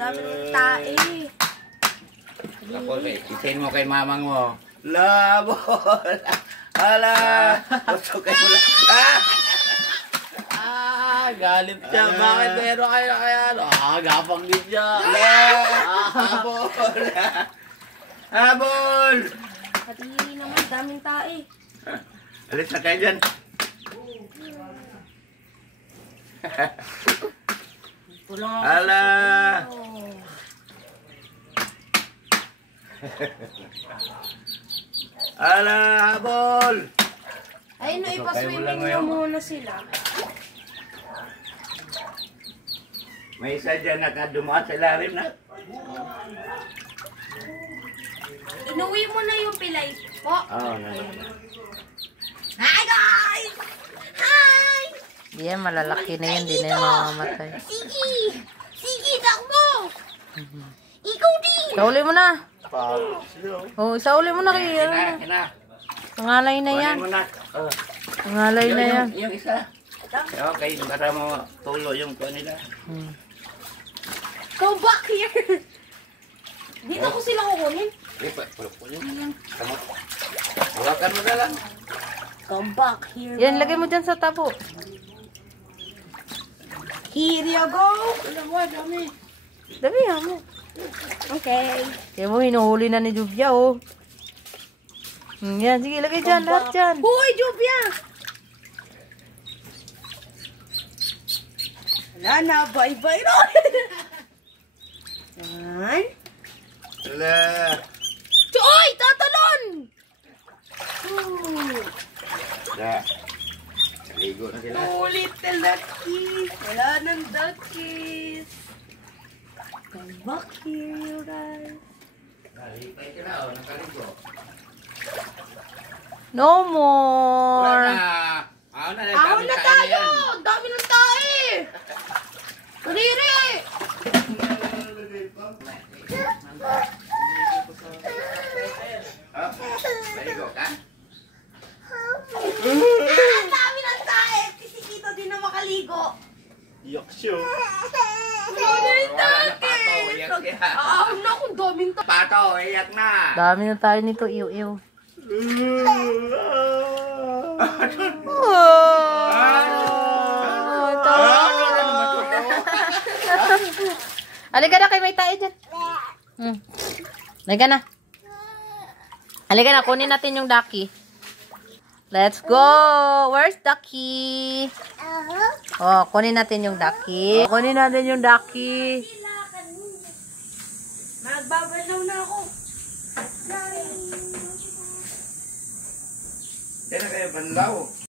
Dami ng tae. Ako, isin mo kay mamang mo. Labol! Hala! Gusto kayo lang. Galit siya. Bakit meron kayo kaya? Gapang din siya. Habol! Habol! Kadiri naman, daming tae. Alis na kayo dyan. Hala! Hala! Habol! Ay, no, ipaswimming nyo muna sila. May isa dyan nakadumaan sa lalim na. Inuwi mo na yung pilay po. Oo, naman. Hi, guys! Hi! Yan, malalaki na yan. Di na yung mamamatay. Sige! Sige, takbo! Ikaw din! Sauli mo na. Oh, sauli mo na kayo. Kina. Pangalay na yan. Kunin mo na. Pangalay na yan. Yung isa. Okay, para mo tulo yung kuha nila. Go back here! Dito ko sila kukunin. Pulok po yun. Hawakan mo na lang. Come back here. Yan, lagay mo dyan sa tabo. Here you go! Alam mo, dami. Dami mo. Okay. Kaya mo, hinuhuli na ni Jubia, oh. Yan, sige, lagay dyan, lahat dyan. Hoy, Jubia! Wala na, bye-bye no! Yan. Wala. Oy, tatalon! Wala. Ligo na sila. Oh, little duckies. Wala nang duckies. Come back here, you guys. Nalipay sila, o. Nakaligo. No more. Wala na. Ahon na. Ahon na tayo! Dami ng tae! Kariri! Naligo ka? Ang dami ng tae! Si Tito din na makaligo. Iyak siya. Wala yung Wala na pato. Iyak siya. Ahon na kung daming tae. Pato, iyak na. Dami na tayo nito, iw-iw. Halika na, kay may tayo dyan. Halika na. Halika na, kunin natin yung ducky. Let's go! Where's ducky? Oh, kunin natin yung ducky. Kunin natin yung ducky. Magbabalaw na ako. Yan na kayo, banlaw.